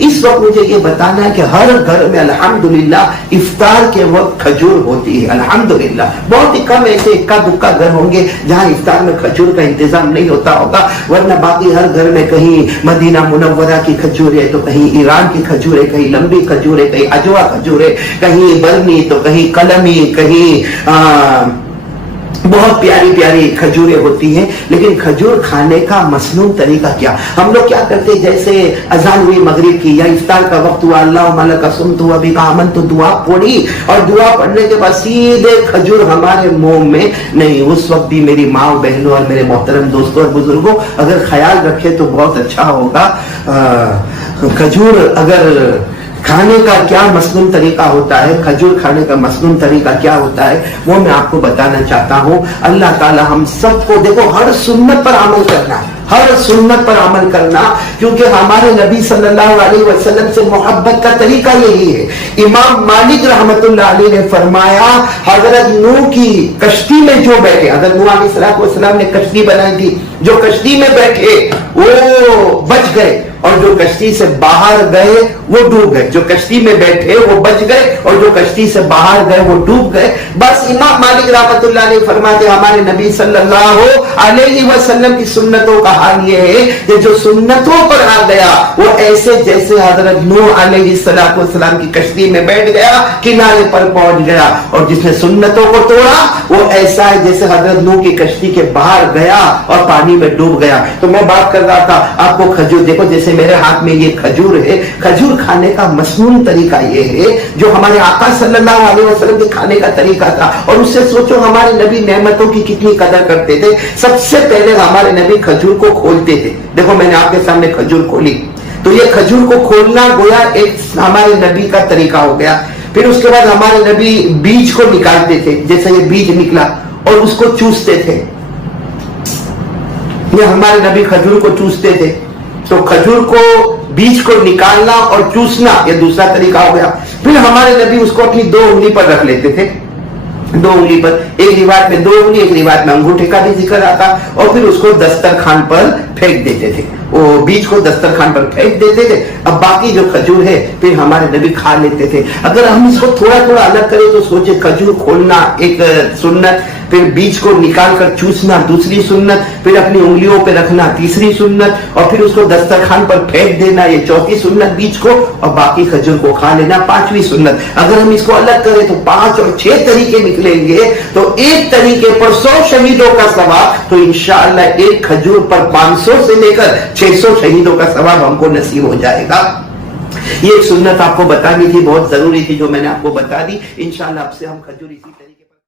इस वक्त मुझे ये बताना है कि हर घर में अल्हम्दुलिल्लाह इफ्तार के वक्त खजूर होती है, अल्हम्दुलिल्लाह। बहुत ही कम ऐसे इक्का दुक्का घर होंगे जहाँ इफ्तार में खजूर का इंतजाम नहीं होता होगा, वरना बाकी हर घर में कहीं मदीना मुनव्वरा की खजूर है, तो कहीं ईरान की खजूर है, कहीं लंबी खजूर है, कहीं अजवा खजूर है, कहीं बरनी, तो कहीं कलमी, कहीं बहुत प्यारी प्यारी खजूरें होती हैं। लेकिन खजूर खाने का मसनून तरीका क्या? हम लोग क्या करते, जैसे अजान हुई मगरिब की या इफ्तार का वक्त हुआ, अल्लाह मलक असुमतु व बिका आमनतु, दुआ पढ़ी और दुआ पढ़ने के बाद सीधे खजूर हमारे मुंह में नहीं। उस वक्त भी मेरी माँ बहनों और मेरे मोहतरम दोस्तों और बुजुर्गों अगर ख्याल रखे तो बहुत अच्छा होगा। खजूर अगर खाने का क्या मसनून तरीका होता है, खजूर खाने का मसनून तरीका क्या होता है, वो मैं आपको बताना चाहता हूँ। अल्लाह ताला हम सबको, देखो, हर सुन्नत पर अमल करना, हर सुन्नत पर अमल करना, क्योंकि हमारे नबी सल्लल्लाहु अलैहि वसल्लम से मोहब्बत का तरीका यही है। इमाम मालिक रहमतुल्लाह अलैहि ने फरमाया, हजरत नूह की कश्ती में जो बैठे, हजरत नूह अलैहिस्सलाम ने कश्ती बनाई थी, जो कश्ती में बैठे वो बच गए और जो कश्ती से बाहर गए वो डूब गए। जो कश्ती में बैठे वो बच गए और जो कश्ती से बाहर गए वो डूब गए। बस इमाम मालिक रहमतुल्लाह अलैहि फरमाते, हमारे नबी सल्लल्लाहु अलैहि वसल्लम की सुन्नतों का हाल ये है कि जो सुन्नतों पर आ गया वो ऐसे जैसे हजरत नूह अलैहिस्सलाम की कश्ती में बैठ गया, किनारे पर पहुंच गया, और जिसने सुन्नतों को तोड़ा वो ऐसा है जैसे हजरत नूह की कश्ती के बाहर गया और पानी में डूब गया। तो मैं बात कर रहा था आपको खजूर, देखो जैसे मेरे हाथ में ये खजूर है, खजूर खाने का मसनून तरीका ये है जो हमारे आका सल्लल्लाहु अलैहि वसल्लम के खाने का तरीका था। और उससे सोचो हमारे नबी नेमतों की कितनी कदर करते थे। सबसे पहले हमारे नबी खजूर को खोलते थे। देखो मैंने आपके सामने खजूर खोली, तो ये खजूर को खोलना गोया एक हमारे नबी का तरीका हो गया। फिर उसके बाद हमारे नबी बीज को निकालते थे, जैसे ये बीज निकला और उसको चूसते थे। ये हमारे नबी खजूर को चूसते थे, तो खजूर को बीज को निकालना और चूसना ये दूसरा तरीका हो गया। फिर हमारे नबी उसको अपनी 2 उंगली पर रख लेते थे, 2 उंगली पर, एक रिवायत में 2 उंगली, एक रिवायत में अंगूठे का भी जिक्र आता, और फिर उसको दस्तरखान पर फेंक देते थे। वो बीज को दस्तरखान पर फेंक देते थे। अब बाकी जो खजूर है फिर हमारे नबी खा लेते थे। अगर हम इसको थोड़ा थोड़ा अलग करें तो सोचे, खजूर खोलना एक सुन्नत, फिर बीज को निकाल कर चूसना दूसरी सुन्नत, फिर अपनी उंगलियों पे रखना तीसरी सुन्नत, और फिर उसको दस्तरखान पर फेंक देना ये चौथी सुन्नत बीज को, और बाकी खजूर को खा लेना पांचवी सुन्नत। अगर हम इसको अलग करें तो 5 और 6 तरीके निकलेंगे। तो एक तरीके पर 100 शहीदों का सवाब, तो इंशाअल्लाह एक खजूर पर 500 से लेकर 600 शहीदों का सवाब हमको नसीब हो जाएगा। ये एक सुन्नत आपको बतानी थी, बहुत जरूरी थी, जो मैंने आपको बता दी। इंशाअल्लाह अब से हम खजूर इसी तरीके